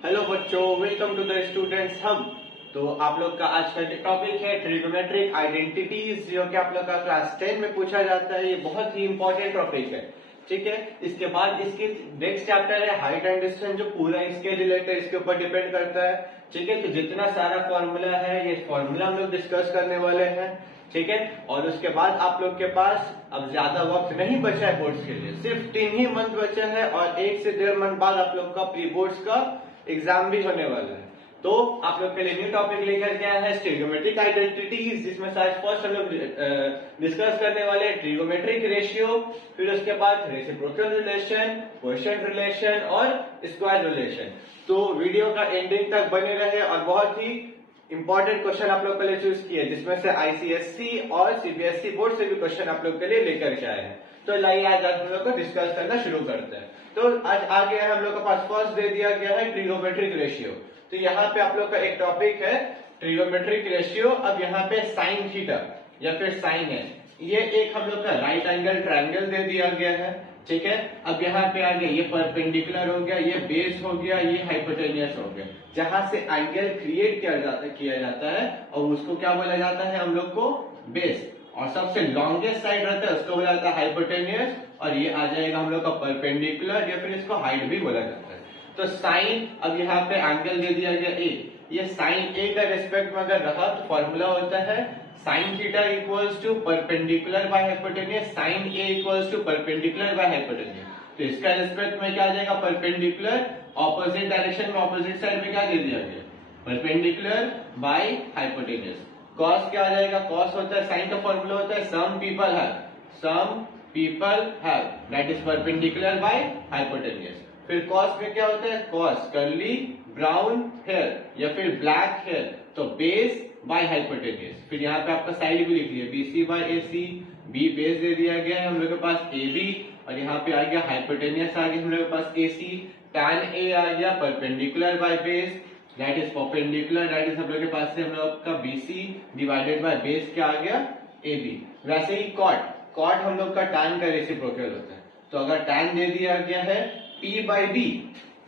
Hello बच्चों, welcome to the students hub. तो आप लोग का आज का टॉपिक है ट्रिगोमेट्रिक आइडेंटिटीज, जो कि आप लोग का क्लास 10 में पूछा जाता है। ये बहुत ही इंपॉर्टेंट टॉपिक है, ठीक है। इसके बाद इसके नेक्स्ट चैप्टर है हाइट एंड डिस्टेंस, जो पूरा इसके रिलेटेड इसके ऊपर डिपेंड करता है, ठीक है। तो जितना सारा फॉर्मूला है, ये फॉर्मूला हम लोग डिस्कस करने वाले हैं, ठीक है। और उसके बाद आप लोग के पास अब ज्यादा वक्त नहीं बचा है बोर्ड्स के लिए, सिर्फ 3 ही मंथ बचा है और 1 से 1.5 मंथ बाद आप लोग का प्री बोर्ड्स का एग्जाम भी होने वाला है। तो आप लोग के लिए न्यू टॉपिक लेकर के आया है ट्रिगोमेट्रिक आइडेंटिटीज, जिसमें फर्स्ट हम लोग डिस्कस करने वाले हैं ट्रिगोमेट्रिक रेशियो, फिर उसके बाद रेसिप्रोकल रिलेशन, क्वोशिएंट रिलेशन और स्क्वायर रिलेशन। तो वीडियो का एंडिंग तक बने रहे और बहुत ही इंपॉर्टेंट क्वेश्चन आप लोग के लिए चूज किए, जिसमें से आईसीएससी और सीबीएसई बोर्ड से भी क्वेश्चन आप लोग के लिए लेकर के आए हैं। तो लाइए आज हम लोग को डिस्कस करना शुरू करते हैं। तो आज आ गया है हम लोग के पास, फर्स्ट दे दिया गया है ट्रिगोमेट्रिक रेशियो। तो यहाँ पे आप लोग का एक टॉपिक है ट्रिगोमेट्रिक रेशियो। अब यहाँ पे साइन थीटा या फिर साइन है, ये एक हम लोग का राइट एंगल ट्रायंगल दे दिया गया है, ठीक है। अब यहाँ पे आ गया, ये परपेंडिकुलर हो गया, ये बेस हो गया, ये हाइपोटेनियस हो गया। जहां से एंगल क्रिएट किया जाता है और उसको क्या बोला जाता है हम लोग को, बेस। और सबसे लॉन्गेस्ट साइड रहता है उसको बोला जाता है हाइपोटेनियस, और ये आ जाएगा हम लोग का परपेंडिकुलर या फिर इसको हाइट भी बोला जाता है। तो साइन, अब यहाँ पे एंगल दे दिया गया ए, ये साइन ए का रेस्पेक्ट में अगर रहा तो फॉर्मूला होता है sine theta equals to perpendicular by hypotenuse, sine A equals to perpendicular by hypotenuse. तो इसका रेस्पेक्ट में क्या आ जाएगा, परपेंडिकुलर, ऑपोजिट डायरेक्शन में ऑपोजिट साइड में क्या दे दिया गया, परपेंडिकुलर बाय हाइपोटेनियस। कॉस क्या आ जाएगा, कॉस होता है, साइन का फॉर्मूला होता है some people have that is perpendicular by hypotenuse. फिर कॉस में क्या होता है, कॉस कर्ली ब्राउन हेयर या फिर ब्लैक हेयर, तो बेस बाय हाइपोटेनियस। फिर यहाँ पे आपका साइड भी लिख लिया, BC by AC, B base दे दिया गया है हम लोग के पास ए बी, और यहाँ पे आ गया हाइपोटेनियस आ गया हम लोग के पास एसी, टैन ए आ गया perpendicular by base that is perpendicular, that is हम लोग के पास से हम लोग का बीसी डिवाइडेड बाय बेस क्या आ गया, ए बी। वैसे ही कॉट हम लोग का टैन का रेसिप्रोकल होता है। तो अगर टैन दे दिया गया है P बाई बी,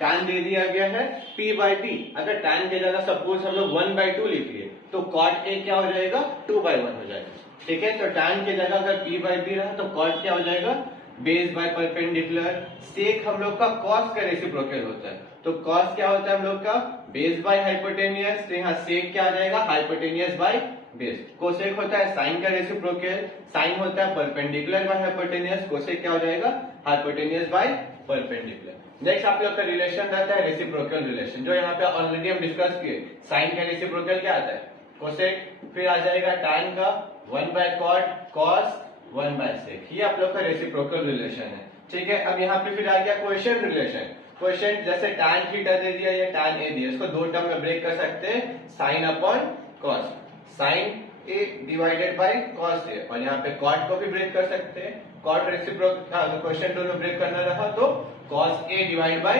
टैन दे दिया गया है P बाई बी, अगर टैन के जगह सपोज हम लोग 1/2 लिख लिए तो कॉट ए क्या हो जाएगा, 2/1 हो जाएगा, ठीक है। तो टैन के जगह अगर P बाई बी रहा तो कॉट क्या हो जाएगा, बेस बाय परपेंडिकुलर। सेक हम लोग का कॉस का रेसिप्रोकल होता है, तो कॉस क्या होता है हम लोग का, बेस बाय हाइपोटेनियस, तो यहाँ सेक क्या आ जाएगा, हाइपोटेनियस बाय बेस। कोसेक होता है साइन का रेसिप्रोकल, साइन होता है परपेंडिकुलर बाय हाइपोटेनियस, कोसेक क्या हो जाएगा, हाइपोटेनियस बाय परपेंडिकुलर। नेक्स्ट आप लोग का रिलेशन रहता है रेसिप्रोकल रिलेशन, जो यहाँ पे ऑलरेडी हम डिस्कस किए। साइन का रेसिप्रोकल क्या आता है, कोसेक, फिर आ जाएगा टैन का 1/cot cos 1/sec, ये आप लोग का रेसिप्रोकल रिलेशन है, ठीक है। अब यहाँ पे फिर आ गया क्वोशिएंट रिलेशन। क्वोशिएंट जैसे टैन थीटा दे दिया या टैन ए दिया, इसको दो टर्म में ब्रेक कर सकते हैं, sine upon cos, sine A divided by cos A, और यहाँ पे कॉट को भी ब्रेक कर सकते हैं, कॉट रेसिप्रोकल क्वोशिएंट दोनों ब्रेक करना रहा तो cos A divide by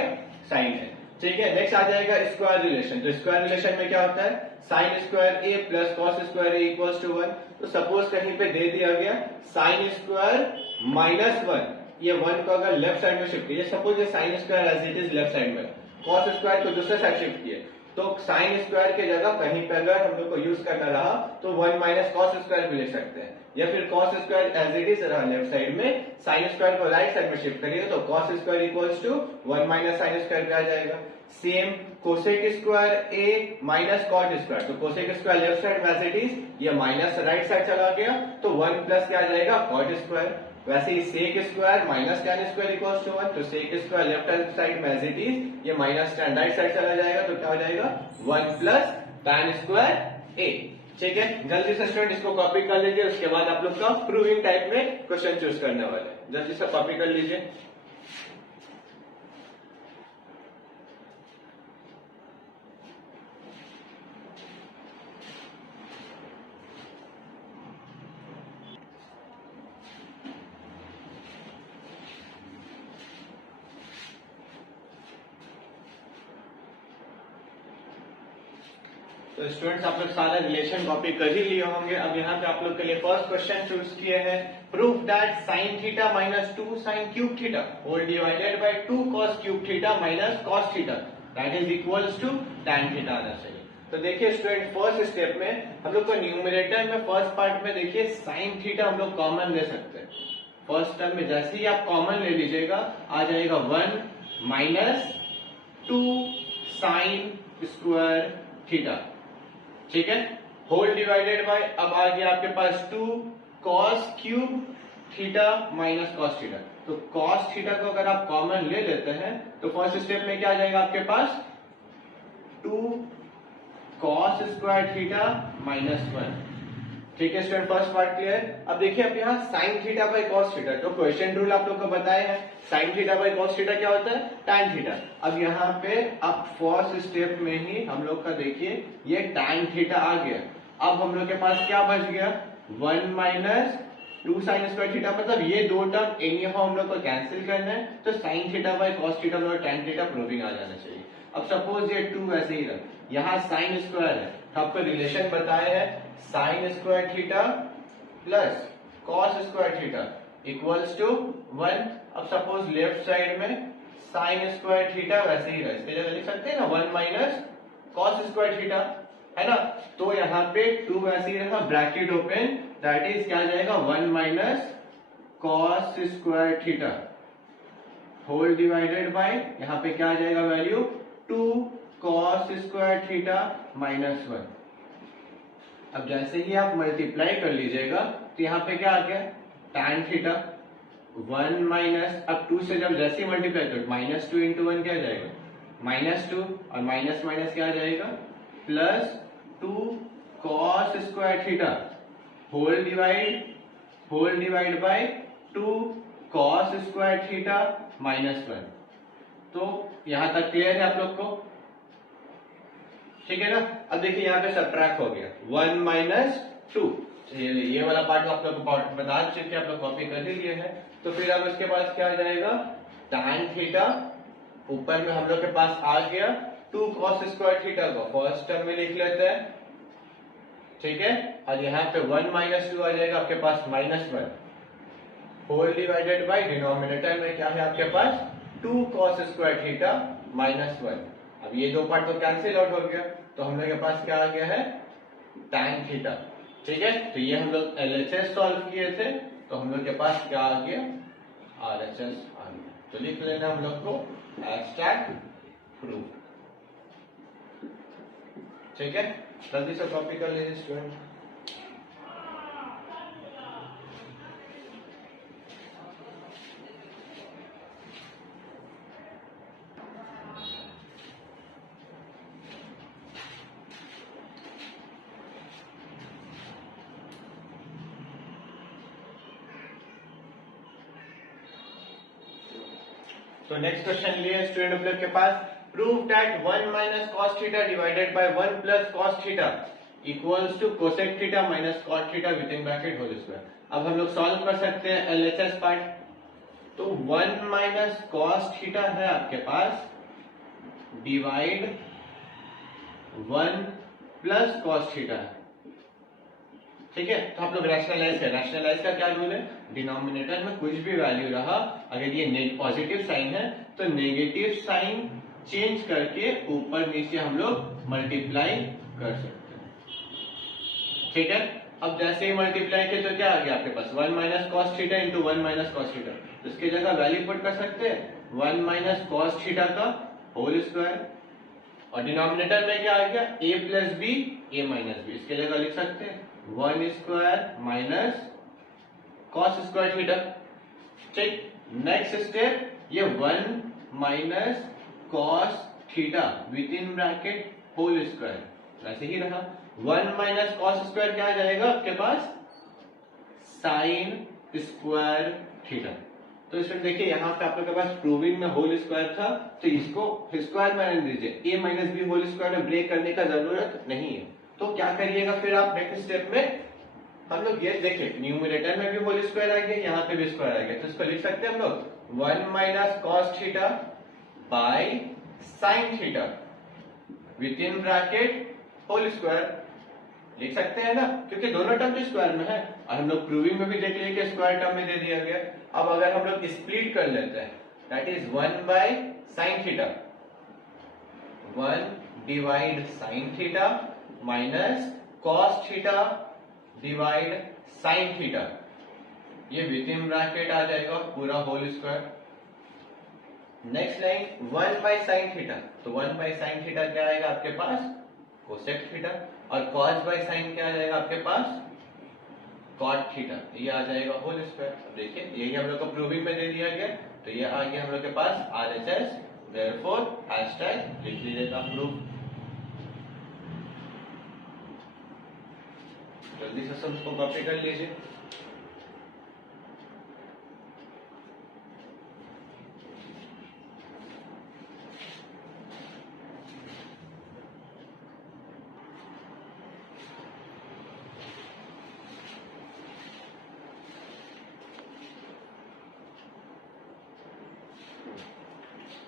sine A, ठीक है। नेक्स्ट आ जाएगा स्क्वायर रिलेशन। तो स्क्वायर रिलेशन में क्या होता है, sine square A plus cos square A equals to 1। तो सपोज कहीं पे दे दिया गया साइन स्क्वायर -1, ये 1 को अगर लेफ्ट साइड में शिफ्ट किया, सपोज ये sine square as it is left side में, कॉस स्क्वायर को दूसरे साइड शिफ्ट किए, तो साइन स्क्वायर के जगह कहीं पे अगर हम लोग को यूज करना रहा तो 1 माइनस कॉस स्क्वायर भी ले सकते हैं, या फिर cos square as it is रहा लेफ्ट साइड में, साइन स्क्वायर को राइट साइड में शिफ्ट करिए तो cos square equals to 1 minus sine square पे आ जाएगा। Same cosec square A minus cot square, तो कोसेक स्क्वायर लेफ्ट साइड में एज इट इज, ये माइनस राइट साइड चला गया तो 1 प्लस क्या आ जाएगा, कॉट स्क्वायर। वैसे ही sec square minus tan square equals to 1, तो sec square left hand side में एज इट इज, ये माइनस टैन राइट साइड चला जाएगा तो क्या हो जाएगा, 1 प्लस टैन स्क्वायर ए, ठीक है। जल्दी से स्टूडेंट इसको कॉपी कर लीजिए, उसके बाद आप लोग का प्रूविंग टाइप में क्वेश्चन चूज करने वाले, जल्दी से कॉपी कर लीजिए। तो स्टूडेंट्स आप लोग सारा रिलेशन कॉपी कर ही लिए होंगे। अब यहाँ पे आप लोग के लिए फर्स्ट क्वेश्चन चूज किए हैं, proof that sine theta minus 2 sine cube theta whole divided by 2 cos cube theta minus cos theta that is equals to tan theta आना चाहिए। तो देखिए स्टूडेंट फर्स्ट स्टेप में हम लोग को न्यूमरेटर में फर्स्ट पार्ट में देखिए sin थीटा हम लोग कॉमन ले सकते हैं। फर्स्ट टर्म में जैसे ही आप कॉमन ले लीजिएगा आ जाएगा 1 माइनस 2 साइन स्क्वायर थीटा, ठीक है, होल डिवाइडेड बाय, अब आ गया आपके पास 2 cos cube theta minus cos theta. तो कॉस थीटा को अगर आप कॉमन ले लेते हैं तो फर्स्ट स्टेप में क्या आ जाएगा आपके पास 2 कॉस स्क्वायर थीटा माइनस 1, ठीक है स्टूडेंट फर्स्ट पार्ट क्लियर। अब देखिए अब यहाँ sine theta by cos theta, तो क्वेश्चन रूल आप लोग को बताया है sine theta by cos theta क्या होता है tan थीटा। अब यहाँ पे अब फर्स्ट स्टेप में ही हम लोग का देखिए ये tan थीटा आ गया। अब हम लोग के पास क्या बच गया 1 माइनस 2 साइन स्क्वायर थीटा, मतलब ये दो टर्म एनी हाउ हम लोग को कैंसिल करना है, तो sine theta by cos theta और tan थीटा प्रूविंग आ जाना चाहिए। अब सपोज ये 2 वैसे ही रहा, यहाँ साइन स्क्वायर है तो आपको रिलेशन बताया है sine square theta plus cos square theta equals to 1। अब सपोज लेफ्ट साइड में साइन स्क्वायर थीटा वैसे ही रहा, इसके जगह लिख सकते हैं ना 1 माइनस कॉस स्क्वायर थीटा, है ना। तो यहाँ पे 2 वैसे ही रहा, ब्रैकेट ओपन, दैट इज क्या जाएगा 1 minus cos square theta whole divided by, यहाँ पे क्या आ जाएगा value 2 cos square theta minus 1। अब जैसे ही आप मल्टीप्लाई कर लीजिएगा तो यहाँ पे क्या आ गया tan थीटा 1 माइनस, अब 2 से जब जैसे ही मल्टीप्लाई करो माइनस 2 इंटू 1 क्या जाएगा -2 और माइनस माइनस क्या आ जाएगा plus 2 cos square theta whole divide by 2 cos square theta minus 1। तो यहां तक क्लियर है आप लोग को, ठीक है ना। अब देखिए यहाँ पे सबट्रैक्ट हो गया 1 माइनस 2, ये वाला पार्ट आप लोग बता चुके आप लोग कॉपी कर ही लिए हैं। तो फिर अब इसके पास क्या आ जाएगा tan थीटा, ऊपर में हम लोग के पास आ गया 2 कॉस स्क्वायर थीटा को फर्स्ट टर्म में लिख लेते हैं, ठीक है, और यहाँ पे 1 माइनस 2 आ जाएगा आपके पास -1 होल डिवाइडेड बाय डिनोमिनेटर में क्या है आपके पास 2 कॉस स्क्वायर थीटा माइनस 1। अब ये दो पार्ट तो कैंसिल आउट हो गया, तो हम लोग के पास क्या आ गया है tan थीटा, ठीक है। तो ये हम लोग LHS सॉल्व किए थे, तो हम लोग के पास क्या आ गया RHS आ गया। तो लिख लेना हम लोग को एब्स्ट्रैक्ट प्रूफ, ठीक है। जल्दी से कॉपी कर लीजिए स्टूडेंट। तो नेक्स्ट क्वेश्चन लिए स्टूडेंट हम लोग के पास prove that 1 minus cos theta divided by 1 plus cos theta equals to cosec theta minus cot theta with in bracket whole square. अब हम लोग सॉल्व कर सकते हैं LHS पार्ट। तो 1 माइनस कॉस थीटा है आपके पास डिवाइड 1 प्लस कॉस थीटा है, ठीक है। तो आप लोग रैशनलाइज का क्या रूल है, डिनोमिनेटर में कुछ भी वैल्यू रहा, अगर ये पॉजिटिव साइन है तो नेगेटिव साइन चेंज करके ऊपर नीचे हम लोग मल्टीप्लाई कर सकते हैं, ठीक है। अब जैसे ही मल्टीप्लाई किया तो क्या आ गया आपके पास 1 minus cos theta into 1 minus cos theta, तो इसके जगह वैल्यू पुट कर सकते हैं 1 माइनस कॉस थीटा का होल स्क्वायर, और डिनोमिनेटर में क्या आ गया a plus b a minus b, इसके जगह लिख सकते हैं 1 square minus cos square theta, ठीक। नेक्स्ट स्टेप ये 1 minus cos theta with in bracket whole square, वैसे ही रहा 1 माइनस कॉस स्क्वायर क्या आ जाएगा आपके पास साइन स्क्वायर थीटा। तो इसमें देखिए यहाँ पे आप लोग के पास प्रूविंग में होल स्क्वायर था, तो इसको स्क्वायर में रहने दीजिए, a minus b whole square में ब्रेक करने का जरूरत नहीं है। तो क्या करिएगा फिर आप नेक्स्ट स्टेप में, हम लोग ये देखिए न्यूमरेटर में भी होल स्क्वायर आ गया, यहाँ पे भी स्क्वायर आ गया, तो इसको लिख सकते हैं हम लोग 1 minus cos theta by sine theta with in bracket whole square, लिख सकते हैं ना, क्योंकि दोनों टर्म तो स्क्वायर में है, और हम लोग प्रूविंग में भी देख लिए कि स्क्वायर टर्म में दे दिया गया। अब अगर हम लोग स्प्लिट कर लेते हैं that is 1 by sine theta, 1 divide sine theta minus cos theta divide sine theta, ये विद इन ब्रैकेट आ जाएगा पूरा whole square. Next line 1 by sine theta, तो 1 बाय साइन थीटा क्या आएगा आपके पास, कोसेक थीटा, और कॉस बाय साइन क्या आ जाएगा आपके पास, कॉट थीटा, ये आ जाएगा होल स्क्वायर। देखिए यही हम लोग को प्रूविंग में दे दिया गया, तो ये आ गया हम लोग के पास RHS, देयरफॉर हैशटैग लिख लीजिएगा प्रूफ। जल्दी से सब उसको कॉपी कर लीजिए।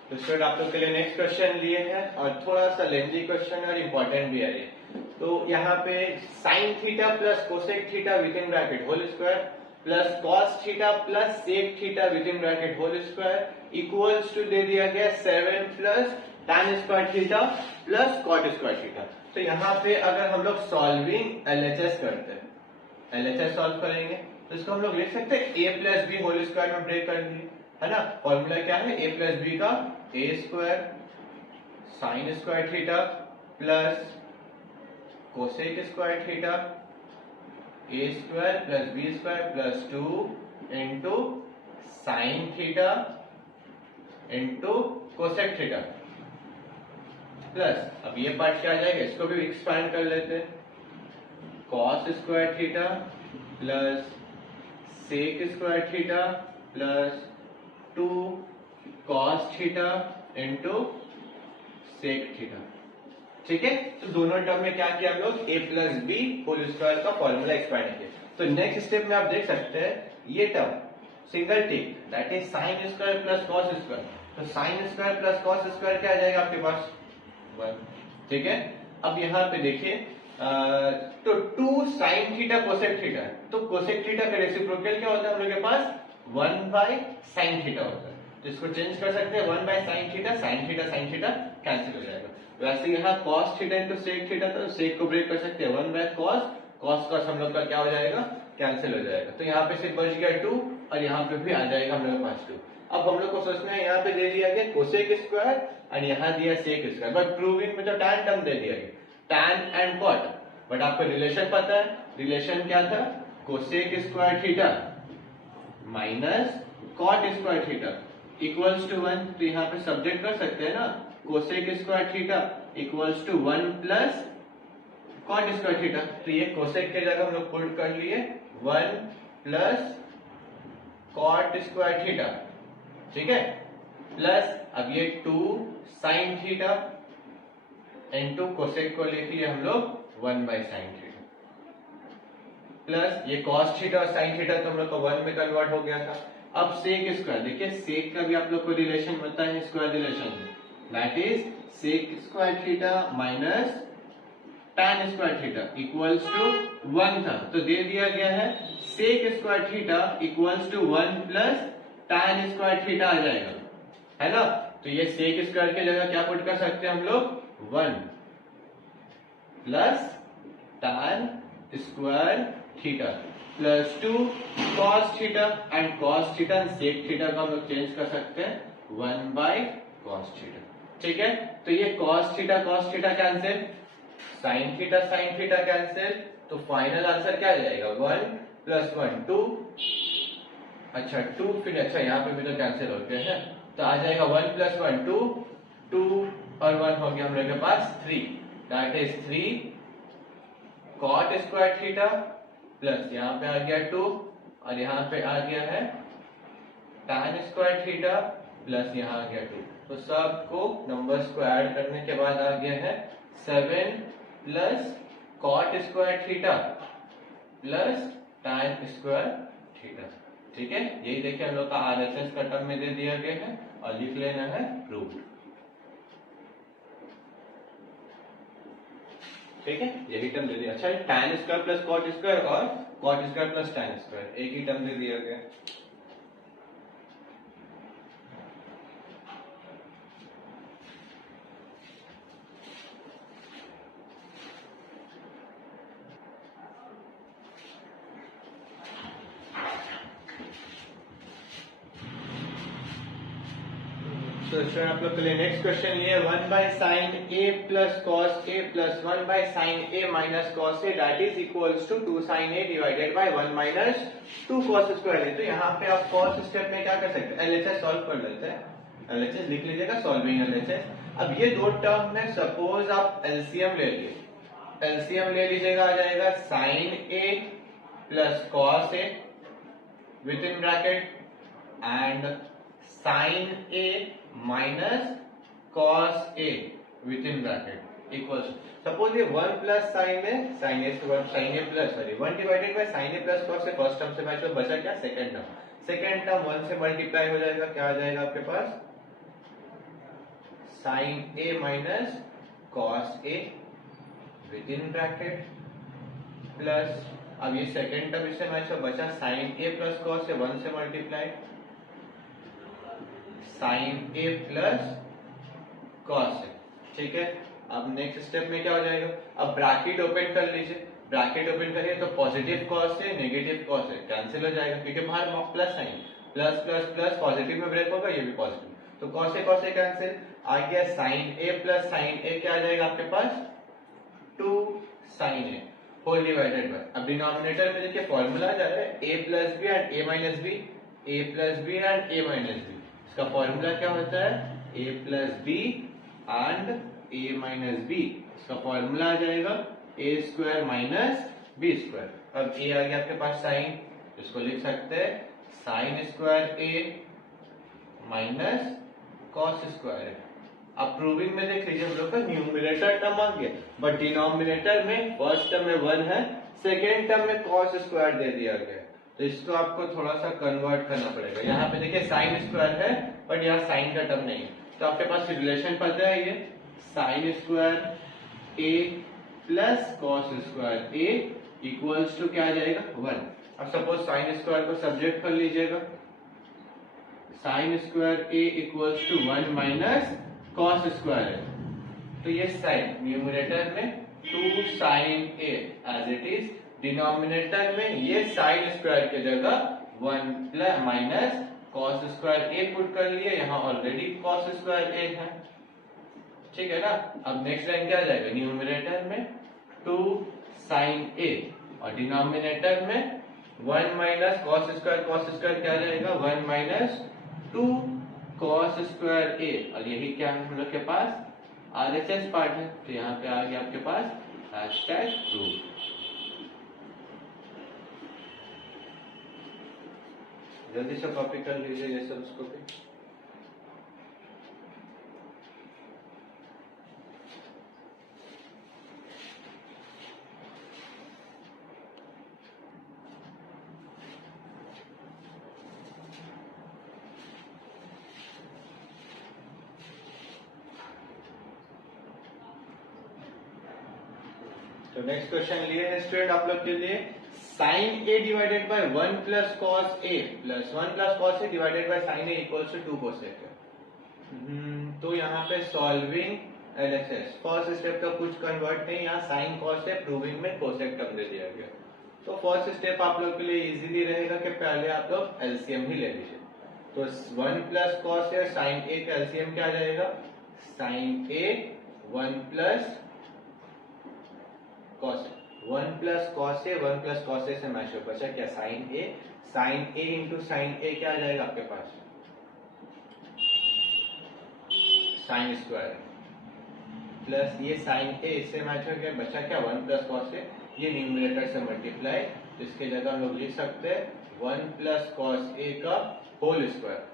तो स्टूडेंट आप लोग के लिए नेक्स्ट क्वेश्चन लिए हैं और थोड़ा सा लेंथी क्वेश्चन और इम्पोर्टेंट भी है ये। तो यहाँ पे sine theta plus cosec theta with in bracket whole square plus cos theta plus sec theta with in bracket whole square equals to दे दिया गया 7 plus tan square theta plus cot square theta. तो यहाँ पे अगर हम लोग solving LHS करते हैं, LHS सॉल्व करेंगे तो इसको हम लोग लिख सकते हैं a plus b whole square में ब्रेक कर दिए, है ना। फॉर्मूला क्या है, a प्लस बी का a square sine square theta plus cosec square theta a square plus b square plus 2 into sine theta into cosec theta plus, अब ये पार्ट क्या आ जाएगा, इसको भी एक्सपांड कर लेते हैं, cos square theta plus sec square theta plus 2 cos theta into sec theta. ठीक है, तो दोनों टर्म में क्या किया हम लोग, a plus b whole square का फॉर्मूला एक्सपांड किया। तो नेक्स्ट स्टेप में आप देख सकते हैं ये term single tick, that is sine square plus cos square. तो sine square plus cos square क्या आ जाएगा आपके पास 1। ठीक है, अब यहाँ पे देखिए तो 2 साइन थीटा कोसेक थीटा, तो कोसेक थीटा का रेसिप्रोकल क्या होता है हम लोग के पास 1 बाय साइन थीटा होता है। तो इसको चेंज कर सकते हैं 1 by sine theta, sine theta cancel हो जाएगा। वैसे यहाँ cos theta into sec theta, तो सेक को ब्रेक कर सकते हैं 1 बाय cos, cos हम लोग का क्या हो जाएगा, कैंसिल हो जाएगा। तो यहाँ पे सिर्फ बच गया 2 और यहाँ पे भी आ जाएगा हम लोग के पास 2। अब हम लोग को सोचना है, यहाँ पे दे दिया गया कोसेक स्क्वायर और यहाँ दिया सेक स्क्वायर, बट प्रूविंग में तो tan टर्म दे दिया गया, tan एंड cot, बट आपको रिलेशन पता है, रिलेशन क्या था, cosec square theta minus cot square theta equals to 1। तो यहाँ पे सब्जेक्ट कर सकते हैं ना, cosec square theta equals to 1 plus cot square theta. तो ये कोसेक के जगह हम लोग पुट कर लिए 1 प्लस कॉट स्क्वायर थीटा, ठीक है, प्लस अब ये 2 साइन थीटा इंटू कोसेक को लिख लिए हम लोग 1 बाय साइन थीटा, प्लस ये कॉस थीटा और साइन थीटा तो हम लोग का 1 में कन्वर्ट हो गया था। अब सेक स्क्वायर, देखिए सेक का भी आप लोग को रिलेशन पता है, square relation, that is sec square theta minus tan square theta equals to 1 था, तो दे दिया गया है sec square theta equals to 1 plus tan square theta आ जाएगा, है ना। तो ये सेक स्क्वायर की जगह क्या पुट कर सकते हैं हम लोग 1 plus tan square theta plus 2 cos theta and cos theta and sec theta का हम लोग चेंज कर सकते हैं 1 बाय cos थीटा। ठीक है, तो ये cos theta cancel, sin theta cancel, तो फाइनल आंसर क्या आ जाएगा 1 प्लस 1 2, अच्छा 2 फिर अच्छा यहाँ पे भी तो कैंसिल होते हैं, तो आ जाएगा 1 प्लस 1 2, 2 और 1 हो गया हम लोग के पास 3, that is 3 cot square theta plus यहाँ पे आ गया 2 और यहाँ पे आ गया है tan स्क्वायर थीटा प्लस यहाँ आ गया 2, तो सबको नंबर्स को ऐड करने के बाद आ गया है 7 plus cot square theta plus tan square theta. ठीक है, यही देखिए हम लोग का RHS का टर्म में दे दिया गया है और लिख लेना है प्रूव्ड। ठीक है, यही टर्म दे दिया। अच्छा, tan square plus cot square और cot square plus tan square एक ही टर्म दे दिया गया। तो स्टूडेंट आप लोग के लिए नेक्स्ट क्वेश्चन ये 1 by sine A plus cos A plus 1 by sine A minus cos A that is equals to 2 sine A divided by 1 minus 2 cos square A. तो यहाँ पे आप कॉस स्टेप में क्या कर सकते हैं, एलएचएस सॉल्व कर लेते हैं। एलएचएस लिख लीजिएगा, सॉल्विंग एलएचएस। अब ये दो टर्म में सपोज आप एलसीएम ले लिए, एलसीएम ले लीजिएगा, आ जाएगा sine A plus cos A with in bracket and sine A minus cos A with in bracket equals, suppose ये 1 plus sine A, sine A plus sorry 1 divided by sine A plus cos A, first term से match हो, बचा क्या second term, second term 1 से multiply हो जाएगा, क्या आ जाएगा आपके पास sine A minus cos A with in bracket plus, अब ये सेकंड टर्म इससे मैच हो, बचा sine A plus cos A 1 से multiply sine A plus cos A, ठीक है। अब नेक्स्ट स्टेप में क्या हो जाएगा, अब ब्रैकेट ओपन कर लीजिए, ब्रैकेट ओपन करिए तो positive cos A negative cos A cancel हो जाएगा क्योंकि बाहर plus sign, plus plus plus positive में ब्रेक होगा, ये भी पॉजिटिव, तो कॉस ए कैंसिल, आ गया sine A plus sine A, क्या आ जाएगा आपके पास 2 sine A whole divided by, अब डिनोमिनेटर में देखिए फॉर्मूला आ जा रहा है A plus B and A minus B, A plus B and A minus B, इसका फॉर्मूला क्या होता है a plus B and a minus B, इसका फॉर्मूला आ जाएगा a square minus B square. अब a आ गया आपके पास साइन, इसको लिख सकते हैं sine square a minus cos square है। अब प्रूविंग में देख लीजिए हम लोग का न्यूमरेटर टर्म आ गया, बट डिनोमिनेटर में फर्स्ट टर्म में 1 है, सेकेंड टर्म में कॉस स्क्वायर दे दिया गया, तो इसको आपको थोड़ा सा कन्वर्ट करना पड़ेगा। यहाँ पे देखिए साइन स्क्वायर है बट यहाँ साइन का टर्म नहीं है, तो आपके पास रिलेशन पता है, ये sine square A plus cos square A equals to क्या आ जाएगा 1। अब सपोज साइन स्क्वायर को सब्जेक्ट कर लीजिएगा, sine square A equals to 1 minus cos square है, तो ये साइन न्यूमरेटर में 2 sine A as it is, denominator में ये साइन स्क्वायर की जगह 1 प्लस माइनस कॉस स्क्वायर ए पुट कर लिए, यहाँ ऑलरेडी कॉस स्क्वायर ए है, ठीक है ना। अब नेक्स्ट लाइन क्या आ जाएगा, न्यूमरेटर में 2 साइन ए और डिनोमिनेटर में 1 माइनस कॉस स्क्वायर क्या आ जाएगा 1 माइनस 2 कॉस स्क्वायर ए, और यही क्या है हम लोग के पास आरएचएस पार्ट है, तो यहाँ पे आ गया आपके पास हैशटैग प्रूव। जल्दी से कॉपी कर लीजिए ये सब उसको भी। तो नेक्स्ट क्वेश्चन लिए हैं स्टूडेंट आप लोग के लिए, sine A divided by 1 plus cos A plus 1 plus cos A divided by sine A equals to 2 cosec है। तो यहाँ पे सॉल्विंग एलएचएस फर्स्ट स्टेप का कुछ कन्वर्ट नहीं, यहाँ साइन कॉस है, प्रूविंग में कोसेक टर्म दे दिया गया, तो फर्स्ट स्टेप आप लोग के लिए इजीली रहेगा कि पहले आप लोग एलसीएम ही ले लीजिए, तो 1 प्लस कॉस ए साइन ए का एलसीएम क्या आ जाएगा sine A 1 plus cos A, 1 plus cos A 1 plus cos ए से मैच हो, बचा क्या sign A into sine A क्या आ जाएगा आपके पास साइन स्क्वायर प्लस ये साइन ए इससे मैच हो गया, बचा क्या 1 प्लस कॉस ए, ये न्यूमरेटर से मल्टीप्लाई, इसके जगह हम लोग लिख सकते हैं 1 प्लस कॉस ए का होल स्क्वायर,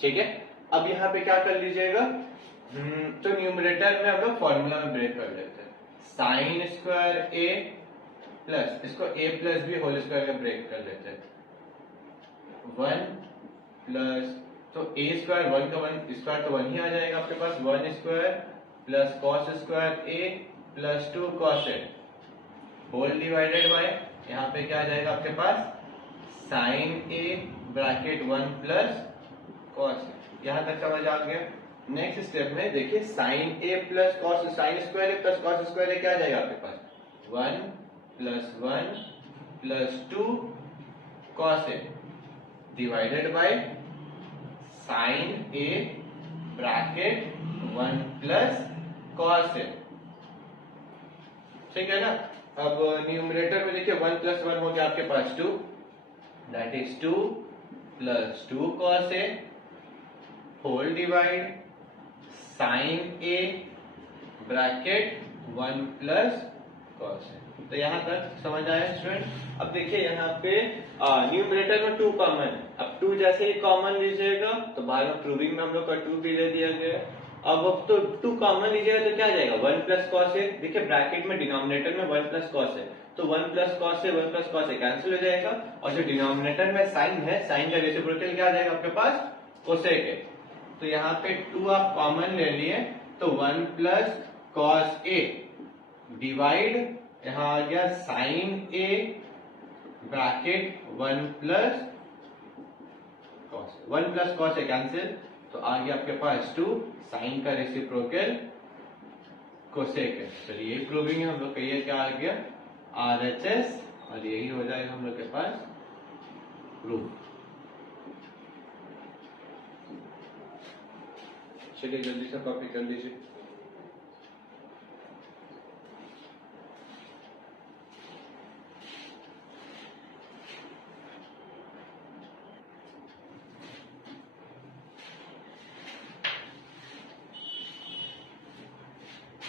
ठीक है। अब यहाँ पे क्या कर लीजिएगा, तो न्यूमरेटर में हम लोग फॉर्मूला में ब्रेक कर लेते हैं, साइन स्क्वायर ए प्लस इसको ए प्लस बी होल स्क्वायर में ब्रेक कर लेते हैं, 1 प्लस तो ए स्क्वायर 1 का 1 स्क्वायर तो 1 ही आ जाएगा आपके पास, 1 square plus cos square A plus 2 cos A whole divided by, यहाँ पे क्या आ जाएगा आपके पास sine A bracket 1 plus cos, यहाँ तक समझ आ गया। नेक्स्ट स्टेप में देखिए sine A plus cos sine square A plus cos square A क्या आ जाएगा आपके पास 1 plus 1 plus 2 cos A divided by sine A bracket 1 plus cos A, ठीक है ना। अब न्यूमरेटर में देखिए 1 प्लस 1 हो गया आपके पास 2, that is 2 plus 2 cos A whole divide sine A bracket 1 plus cos A. तो यहां तक समझ आया स्टूडेंट। अब देखिए यहाँ पे न्यूमरेटर में 2 कॉमन है, अब 2 जैसे ही कॉमन लीजिएगा तो बाद में प्रूविंग में हम लोग का 2 भी दे दिया गया। अब तो 2 कॉमन लीजिएगा तो क्या जाएगा 1 प्लस कॉस ए। देखिए ब्रैकेट में डिनोमिनेटर में 1 प्लस कॉस है, तो 1 plus cos A 1 plus cos A cancel हो जाएगा, और जो डिनोमिनेटर में साइन है, साइन का रेसिप्रोकल क्या आ जाएगा आपके पास कोसेक है। तो यहाँ पे 2 आप कॉमन ले लिए तो 1 प्लस कॉस ए डिवाइड यहां आ गया sine A bracket 1 plus cos, 1 plus cos A cancel, तो आ गया आपके पास 2 साइन का रेसिप्रोकल कोसेक है। चलिए यही प्रूविंग है हम लोग का, ये क्या आ गया RHS, और यही हो जाएगा हम लोग के पास प्रूफ। चलिए जल्दी से कॉपी कर लीजिए।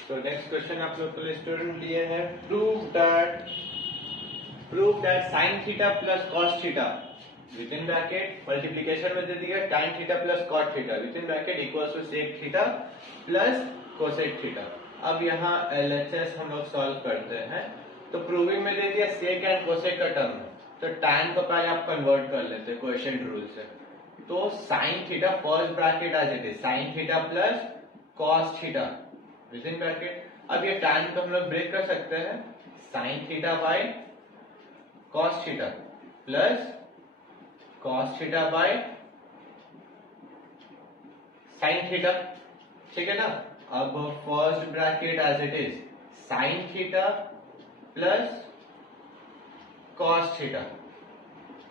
तो नेक्स्ट क्वेश्चन आप लोग के लिए स्टूडेंट लिए हैं, prove that sine theta plus cos theta with in bracket multiplication में दे दिया tan theta plus cot theta with in bracket equals to sec theta plus cosec theta. अब यहाँ LHS हम लोग सॉल्व करते हैं, तो प्रूविंग में दे दिया सेक एंड कोसेक का टर्म है, तो tan को पहले आप कन्वर्ट कर लेते हैं क्वोशिएंट रूल से। तो sine theta first bracket as it is sine theta plus cos theta with in bracket. अब ये tan को हम लोग ब्रेक कर सकते हैं, sine theta by cos theta plus cos theta by sine theta, ठीक है ना। अब first bracket as it is sine theta plus cos theta.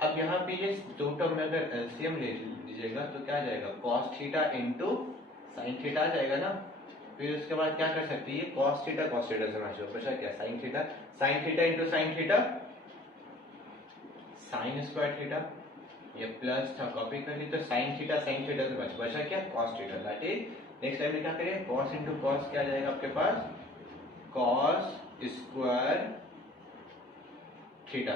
अब यहाँ पे ये दो टर्म में अगर एलसीएम ले लीजिएगा तो क्या जाएगा cos theta into sine theta आ जाएगा ना। फिर उसके बाद क्या कर सकते हैं, कॉस थीटा से मैच हो, बचा क्या sign theta into sine theta sign square theta, ये प्लस था कॉपी कर ली, तो साइन थीटा से बचा क्या cos theta, that is next time में क्या करें कॉस इंटू कॉस क्या जाएगा आपके पास कॉस स्क्वायर थीटा।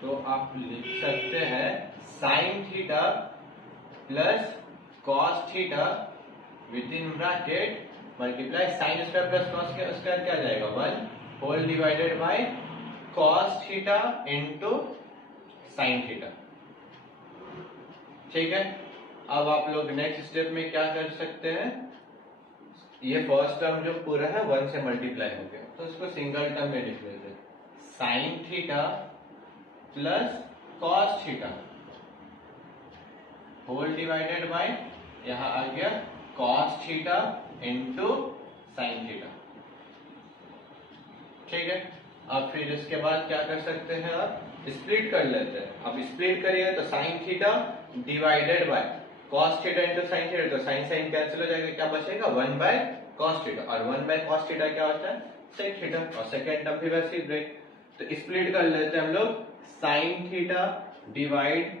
तो आप लिख सकते हैं sine theta plus cos theta with in bracket multiply sine square plus cos square क्या जाएगा 1 whole divided by cos theta into sine theta, ठीक है। अब आप लोग नेक्स्ट स्टेप में क्या कर सकते हैं, ये फर्स्ट टर्म जो पूरा है 1 से मल्टीप्लाई हो गया तो इसको सिंगल टर्म में लिख लेते हैं sine theta plus cos theta whole divided by यहां आ गया cos theta into sine theta, ठीक है। अब फिर इसके बाद क्या कर सकते हैं आप स्प्लिट कर लेते हैं। अब स्प्लिट करिए तो sine theta divided by cos theta into sine theta, तो साइन साइन कैंसिल हो जाएगा, क्या बचेगा 1 बाय कॉस थीटा, और 1 बाय कॉस थीटा क्या होता है सेक थीटा, और सेकंड टर्म भी वैसे ही ब्रेक। तो स्प्लिट कर लेते हैं हम लोग sine theta divide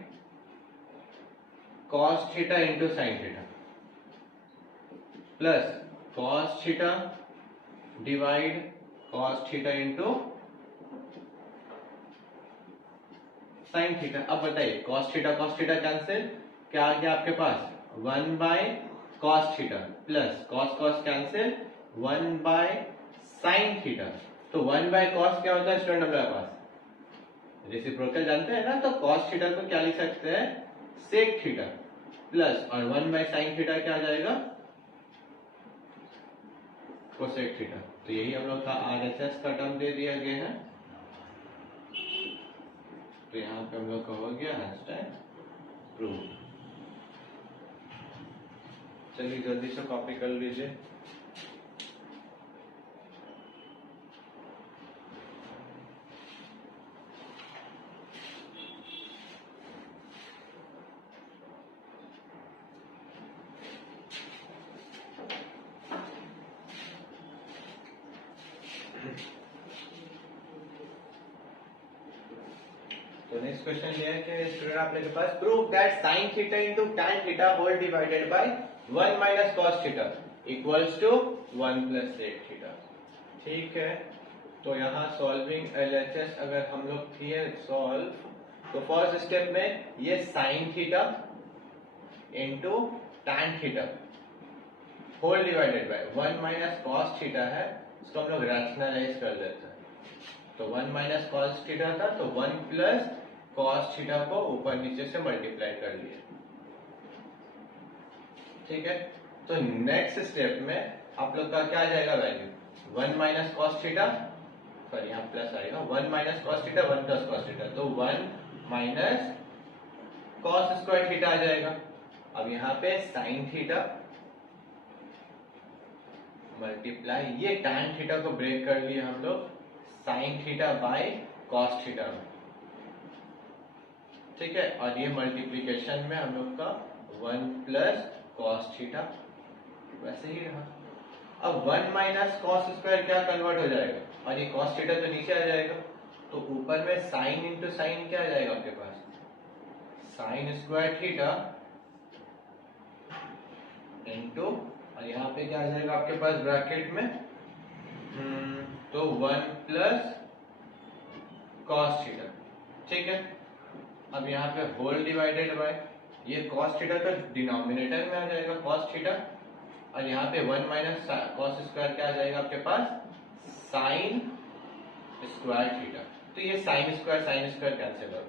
cos theta into sine theta plus cos theta divide cos theta into sine theta. अब बताइए कॉस थीटा कैंसिल, क्या आ गया आपके पास 1 bye cos theta plus cos cos cancel 1 by sine theta. तो 1 बाय कॉस क्या होता है स्टूडेंट हमारे पास रेसिप्रोकल जानते हैं ना, तो कॉस थीटा को क्या लिख सकते हैं सेक थीटा प्लस और 1 बाय साइन थीटा क्या आ जाएगा कोसेक थीटा। तो यही हम लोग का RHS का टर्म दे दिया गया है, तो यहाँ पे हम लोग का हो गया हैशटैग प्रूव। चलिए जल्दी से कॉपी कर लीजिए। तो नेक्स्ट क्वेश्चन ये है कि स्टूडेंट आपके पास prove that sine theta into tan theta whole divided by 1 minus cos theta equals to 1 plus sec theta. ठीक है, तो यहाँ सॉल्विंग एलएचएस अगर हम लोग किए सॉल्व, तो फर्स्ट स्टेप में ये sine theta into tan theta whole divided by 1 minus cos theta है, इसको हम लोग रैशनलाइज कर लेते हैं। तो 1 माइनस कॉस थीटा था, तो 1 प्लस कॉस थीटा को ऊपर नीचे से मल्टीप्लाई कर लिए। ठीक है, तो नेक्स्ट स्टेप में आप लोग का क्या आ जाएगा वैल्यू, 1 माइनस कॉस थीटा, पर यहाँ प्लस आएगा, 1 minus cos theta 1 plus cos theta, तो 1 माइनस कॉस स्क्वायर थीटा आ जाएगा। अब यहाँ पे साइन थीटा मल्टीप्लाई ये टैन थीटा को ब्रेक कर लिए हम लोग sign theta by cos theta में। ठीक है, और ये मल्टीप्लीकेशन में हम लोग का 1 प्लस कॉस थीटा वैसे ही रहा। अब 1 माइनस कॉस स्क्वायर क्या कन्वर्ट हो जाएगा, और ये कॉस थीटा तो नीचे आ जाएगा, तो ऊपर में साइन इंटू साइन क्या आ जाएगा आपके पास, साइन स्क्वायर थीटा इंटू, और यहाँ पे क्या आ जाएगा आपके पास ब्रैकेट में, तो 1 प्लस कॉस थीटा। ठीक है, अब यहाँ पे होल डिवाइडेड बाय ये कॉस थीटा तो डिनोमिनेटर में आ जाएगा कॉस थीटा, और यहाँ पे 1 माइनस कॉस स्क्वायर क्या आ जाएगा आपके पास, साइन स्क्वायर थीटा। तो ये साइन स्क्वायर कैंसिल हो गया।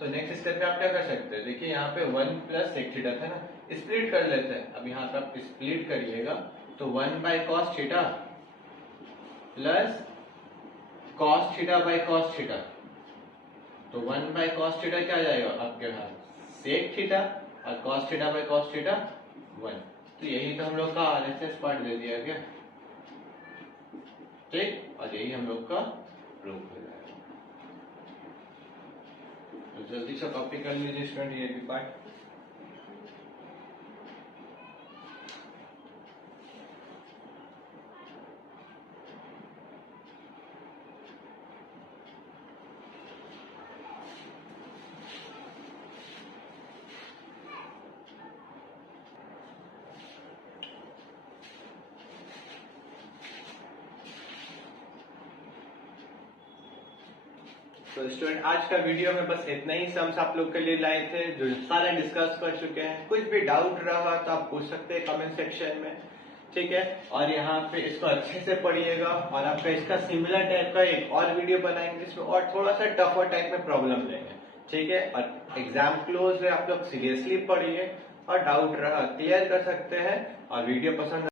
तो नेक्स्ट स्टेप में आप क्या कर सकते हैं, देखिए यहाँ पे 1 प्लस सेक थीटा था ना, स्प्लिट कर लेते हैं। अब यहाँ पे आप स्प्लिट करिएगा तो 1 bye cos theta plus cos theta by cos theta, तो 1 बाय कॉस थीटा क्या आ जाएगा आपके पास सेक थीटा, और cos theta by cos theta 1। तो यही तो हम लोग का आरएसएस पार्ट दे दिया गया। ठीक, और यही हम लोग का प्रूफ हो जाएगा। तो जल्दी से कॉपी कर लीजिए स्टूडेंट ये भी पार्ट। तो स्टूडेंट आज का वीडियो में बस इतना ही सम्स आप लोग के लिए लाए थे, जो सारे डिस्कस कर चुके हैं। कुछ भी डाउट रहा तो आप पूछ सकते हैं कमेंट सेक्शन में। ठीक है, और यहाँ पे इसको अच्छे से पढ़िएगा, और आपका इसका सिमिलर टाइप का एक और वीडियो बनाएंगे जिसमें और थोड़ा सा टफर टाइप में प्रॉब्लम लेंगे। ठीक है, और एग्जाम क्लोज है, आप लोग सीरियसली पढ़िए, और डाउट रहा क्लियर कर सकते हैं। और वीडियो पसंद